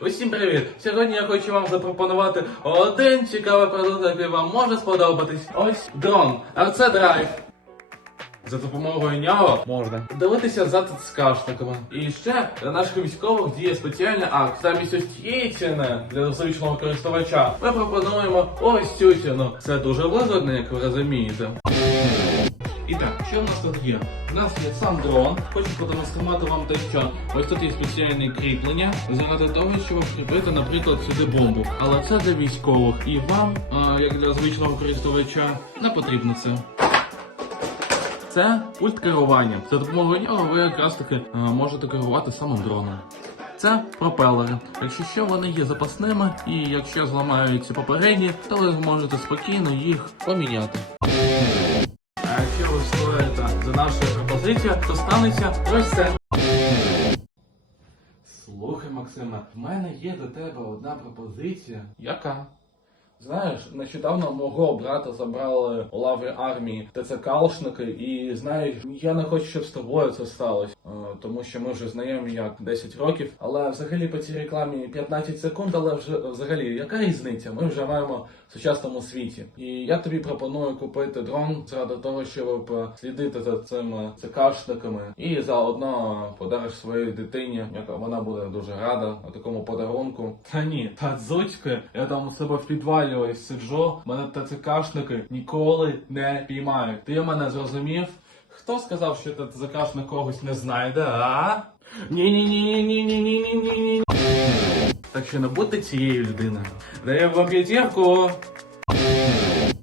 Усім привіт! Сьогодні я хочу вам запропонувати один цікавий продукт, який вам може сподобатись. Ось дрон. Це драйв. За допомогою нього можна дивитися за скашниками. І ще для наших військових діє спеціальний акт. Замість ось цієї ціни для звичного користувача ми пропонуємо ось цю ціну. Це дуже вигодно, як ви розумієте. І так, що в нас тут є? У нас є сам дрон. Хочу продемонструвати вам те, що ось тут є спеціальне кріплення заради того, щоб кріпити, наприклад, сюди бомбу. Але це для військових. І вам, як для звичного користувача, не потрібно це. Це пульт керування. За допомогою нього ви якраз таки можете керувати самим дроном. Це пропелери. Якщо що, вони є запасними, і якщо зламаються попередні, то ви зможете спокійно їх поміняти. Якщо ви стоїте за нашою пропозицією, то станеться ось це. Слухай, Максиме, в мене є до тебе одна пропозиція. Яка? Знаєш, нещодавно мого брата забрали у лаври армії ТЦКшники, і знаєш, я не хочу, щоб з тобою це сталося, Е, тому що ми вже знайомі як 10 років. Але взагалі по цій рекламі 15 секунд, але вже взагалі яка різниця? Ми вже маємо в сучасному світі. І я тобі пропоную купити дрон заради того, щоб е, слідити за цими ЦКшниками, і заодно подариш своїй дитині, яка вона буде дуже рада на такому подарунку. Та ні, та дзочки, я там у себе в підвалі ось сиджу, мене ТЦКшники ніколи не піймають. Ти мене зрозумів? Хто сказав, що этот заказ на когось не знайде, а? ні ні ні ні ні ні ні ні ні ні Так що не будьте цією людиною. Даю вам п'ятірку.